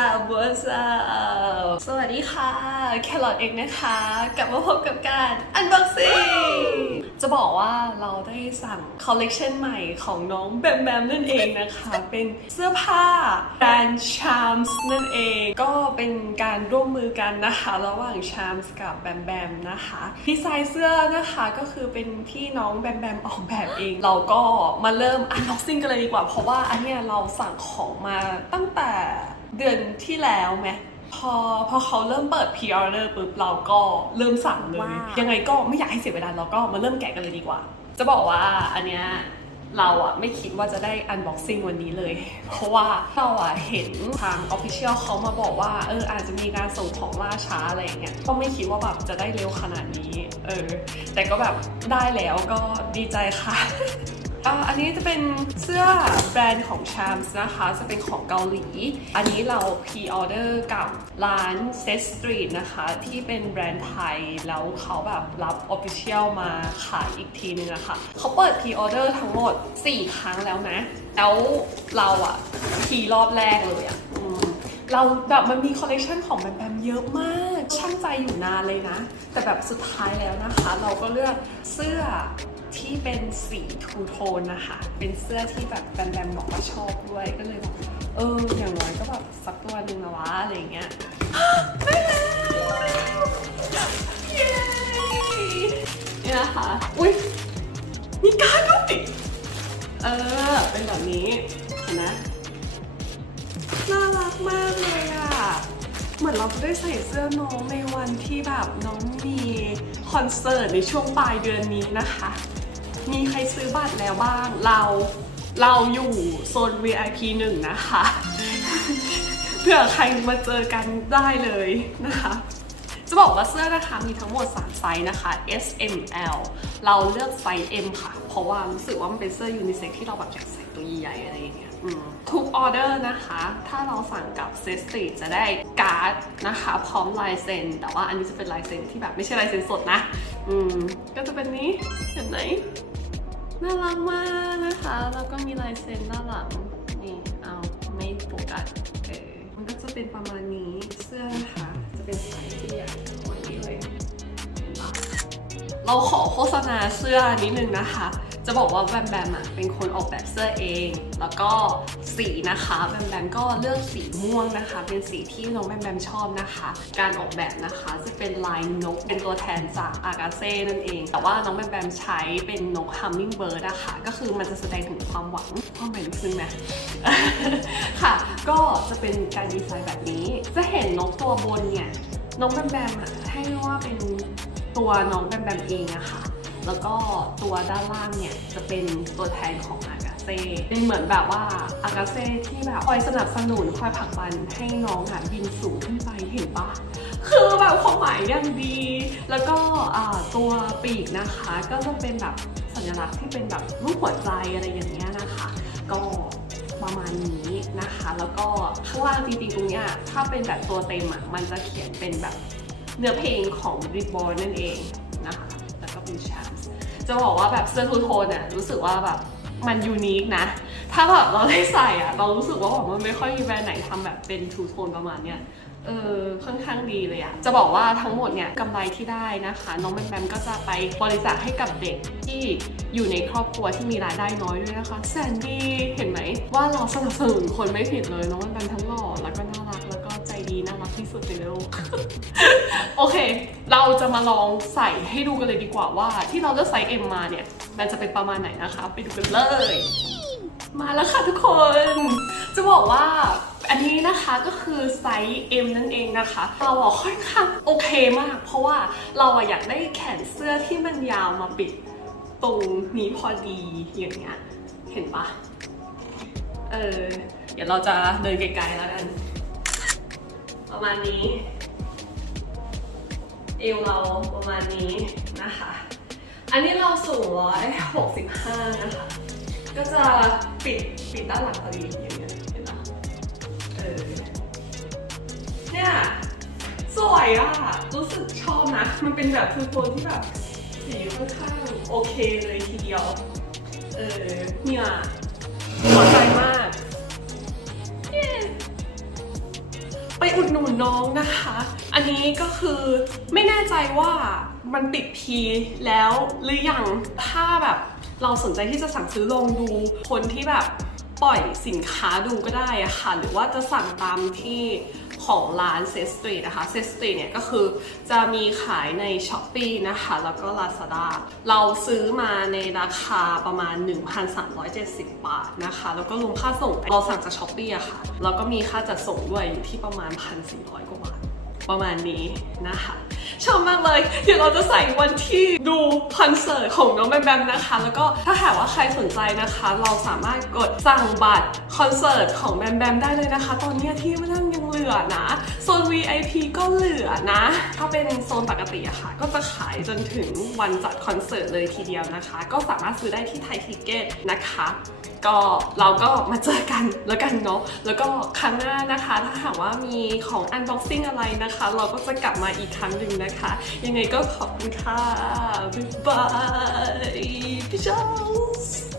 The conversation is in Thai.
What's up สวัสดีค่ะ แครอทเองนะคะ กลับมาพบกับการ Unboxing จะบอกว่าเราได้สั่งคอลเลกชันใหม่ของน้องแบมแบมนั่นเองนะคะ เป็นเสื้อผ้าแบรนด์ Charms นั่นเอง ก็เป็นการร่วมมือกันนะคะ ระหว่าง Charms กับแบมแบมนะคะดีไซน์เสื้อนะคะก็คือเป็นที่น้องแบมแบมออกแบบเอง เราก็มาเริ่ม Unboxing กันเลยดีกว่า เพราะว่าอันเนี้ยเราสั่งของมาตั้งแต่ เดือนที่แล้วไหมพอพอเขาเริ่มเปิด pre-order ปุ๊บเราก็เริ่มสั่งเลย ว้าว ยังไงก็ไม่อยากให้เสียเวลาเราก็มาเริ่มแกะกันเลยดีกว่า จะบอกว่าอันเนี้ยเราอะไม่คิดว่าจะได้ unboxing วันนี้เลย เพราะว่าเราอะเห็นทาง official เขามาบอกว่าเอออาจจะมีการส่งของล่าช้าอะไรอย่างเงี้ยก็ไม่คิดว่าแบบจะได้เร็วขนาดนี้ เออ แต่ก็แบบได้แล้วก็ดีใจค่ะ อันนี้จะเป็นเสื้อแบรนด์ของ Charms นะคะ จะเป็นของเกาหลี อันนี้เราพ r ออเดอร์กับร้าน Set Street นะคะ ที่เป็นแบรนด์ไทย แล้วเขาแบบรับ Official มาขายอีกทีนึงอะค่ะเขาเปิดพ r ออเดอร์ทั้งหมด 4 ครั้งแล้วนะ แล้วเราอะพีรอบแรกเลยอะเราแบบมันมีคอลเลกชันของแบมแบมเยอะมาก ช่างใจอยู่นานเลยนะ แต่แบบสุดท้ายแล้วนะคะ เราก็เลือกเสื้อ ที่เป็นสีทูโทนนะคะ เป็นเสื้อที่แบบแบมแบมบอกว่าชอบด้วย ก็เลยแบบเออ อย่างน้อยก็แบบสักตัวหนึ่งนะวะอะไรอย่างเงี้ยได้แล้วเย้นี่นะคะ อุ้ยมีการ์ดด้วยเออ เป็นแบบนี้เห็นไหมน่ารักมากเลยอะ เหมือนเราได้ใส่เสื้อน้องในวันที่แบบน้องมีคอนเสิร์ตในช่วงปลายเดือนนี้นะคะ มีใครซื้อบัตรแล้วบ้าง เราเราอยู่โซน VIP หนึ่งนะคะเผื่อใครมาเจอกันได้เลยนะคะ จะบอกว่าเสื้อนะคะมีทั้งหมด 3 ไซส์นะคะ S M L เราเลือกไซส์ M ค่ะ เพราะว่ารู้สึกว่ามันเป็นเสื้อยูนิเซ็กที่เราแบบอยากใส่ตัวใหญ่อะไรอย่างเงี้ยทุกออเดอร์นะคะ ถ้าเราสั่งกับเซสตรีจะได้การ์ดนะคะ พร้อมลายเซ็น แต่ว่าอันนี้จะเป็นลายเซ็นที่แบบไม่ใช่ลายเซ็นสดนะ อืม ก็จะเป็นนี้เห็นไหม น่ารักมากนะคะ แล้วก็มีลายเซ็นด้านหลัง นี่ เอาไม่โฟกัสเออมันก็จะเป็นประมาณนี้ เสื้อนะคะ จะเป็นสายที่ใหญ่กว่านี้เลยเห็นปะเราขอโฆษณาเสื้อนิดนึงนะคะ จะบอกว่าแบมแบมอะเป็นคนออกแบบเสื้อเอง แล้วก็สีนะคะแบมแบมก็เลือกสีม่วงนะคะ เป็นสีที่น้องแบมแบมชอบนะคะ การออกแบบนะคะจะเป็นลายนกเป็นตัวแทนจากอากาเซ่นั่นเอง แต่ว่าน้องแบมแบมใช้เป็นนก hummingbird นะคะก็คือมันจะแสดงถึงความหวังความหมายลึกซึ้งนะค่ะ ก็จะเป็นการดีไซน์แบบนี้ จะเห็นนกตัวบนเนี่ยน้องแบมแบมอะให้ว่าเป็นตัวน้องแบมแบมเองอะค่ะ แล้วก็ตัวด้านล่างเนี่ยจะเป็นตัวแทนของอากาเซ่เป็นเหมือนแบบว่าอากาเซ่ที่แบบคอยสนับสนุนคอยผลักดันให้น้องอะบินสูงขึ้นไปเห็นปะคือแบบความหมายอย่างดี แล้วก็ตัวปีกนะคะก็จะเป็นแบบสัญลักษณ์ที่เป็นแบบรูปหัวใจอะไรอย่างเงี้ยนะคะ ก็ประมาณนี้นะคะ แล้วก็ข้างล่างจริงๆตรงเนี้ยถ้าเป็นแบบตัวเต็มอะมันจะเขียนเป็นแบบเนื้อเพลงของ r e b o r n นั่นเองนะคะ แล้วก็เป็น Chance จะบอกว่าแบบเสื้อทูโทนอะรู้สึกว่าแบบมันยูนิคนะ ถ้าแบบเราได้ใส่อะ เรารู้สึกว่าแบบมันไม่ค่อยมีแบรนด์ไหนทำแบบเป็นทูโทนประมาณเนี้ยเออค่อนข้างดีเลยอะจะบอกว่าทั้งหมดเนี่ยกำไรที่ได้นะคะ น้องแบมแบมก็จะไปบริจาคให้กับเด็กที่อยู่ในครอบครัวที่มีรายได้น้อยด้วยนะคะแสนดีเห็นไหมว่าเราสนับสนุนคนไม่ผิดเลยน้องแบมแบมทั้งหล่อ น่ารักที่สุดในโลก โอเค เราจะมาลองใส่ให้ดูกันเลยดีกว่าว่า ที่เราเลือกไซส์ M มาเนี่ย มันจะเป็นประมาณไหนนะคะ ไปดูกันเลย มาแล้วค่ะทุกคน จะบอกว่าอันนี้นะคะก็คือไซส์ M นั่นเองนะคะ เราอะค่อนข้างโอเคมาก เพราะว่าเราอะอยากได้แขนเสื้อที่มันยาวมาปิดตรงนี้พอดีอย่างเงี้ย เห็นปะเออ เดี๋ยวเราจะเดินไกลๆแล้วกัน ประมาณนี้ เอวเราประมาณนี้นะคะ อันนี้เราสูงร้อยหกสิบห้านะคะ ก็จะปิดปิดด้านหลังพอดีอย่างเงี้ยเห็นปะเออเนี่ยสวยอะรู้สึกชอบนะ มันเป็นแบบทูโทนที่แบบสีค่อนข้างโอเคเลยทีเดียว เออเนี่ย ปอุดหนุนน้องนะคะ อันนี้ก็คือไม่แน่ใจว่ามันติดพีแล้วหรือยังถ้าแบบเราสนใจที่จะสั่งซื้อลองดูคนที่แบบปล่อยสินค้าดูก็ได้อะค่ะ หรือว่าจะสั่งตามที่ ของร้านเซสตรีนะคะเซสตรีเนี่ยก็คือจะมีขายใน s h อ p e e นะคะ แล้วก็ Lazada เราซื้อมาในราคาประมาณ 1,370 บาทนะคะ แล้วก็รวมค่าส่งเราสั่งจาก s h อ p e e อะค่ะ แล้วก็มีค่าจัดส่งด้วยอยู่ที่ประมาณ 1,400 กว่าบาทประมาณนี้นะคะ ชอบมากเลย เดี๋ยวเราจะใส่วันที่ดูคอนเสิร์ตของน้องแบมแบมนะคะ แล้วก็ถ้าหากว่าใครสนใจนะคะ เราสามารถกดสั่งบัตรคอนเสิร์ตของแบมแบมได้เลยนะคะ ตอนนี้ที่นั่งยังเหลือนะ โซน VIP ก็เหลือนะ ถ้าเป็นโซนปกติอะค่ะ ก็จะขายจนถึงวันจัดคอนเสิร์ตเลยทีเดียวนะคะ ก็สามารถซื้อได้ที่ไทยทิเก็ตนะคะ ก็เราก็มาเจอกันแล้วกันเนาะแล้วก็ครั้งหน้านะคะ ถ้าหากว่ามีของอันบ็อกซิ่งอะไรนะคะ เราก็จะกลับมาอีกครั้งหนึ่งนะคะ ยังไงก็ขอบคุณค่ะ บ๊ายบายพี่ชอส